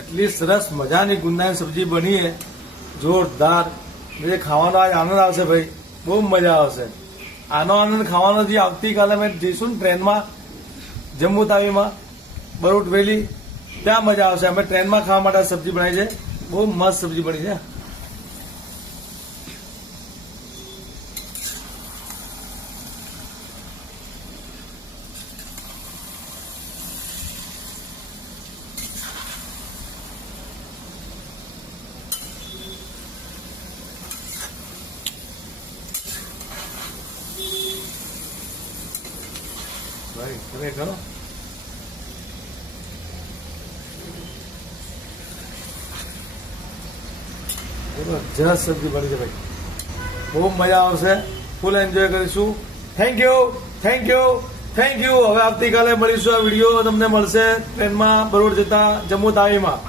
એટલી સરસ મજાની ગુંદાની સબ્જી બની છે, જોરદાર. જે ખાવાનો આજ આનંદ આવશે ભાઈ, બહુ મજા આવશે. આનો આનંદ ખાવાનો જે આવતીકાલે અમે જઈશું ને ટ્રેનમાં જમ્મુ તાવીમાં બરોટ વેલી, ત્યાં મજા આવશે. અમે ટ્રેનમાં ખાવા માટે સબ્જી બનાવી છે, બહુ મસ્ત સબ્જી બની છે. ભાઈ તમે કરો જબરજસ્ત સબ્જી બની છે ભાઈ, બહુ મજા આવશે. ફૂલ એન્જોય કરીશું. Thank you, thank you, thank you. હવે આવતીકાલે મળીશું. આ વિડીયો તમને મળશે ટ્રેનમાં બરોડ જતા જમ્મુ તાવીમાં.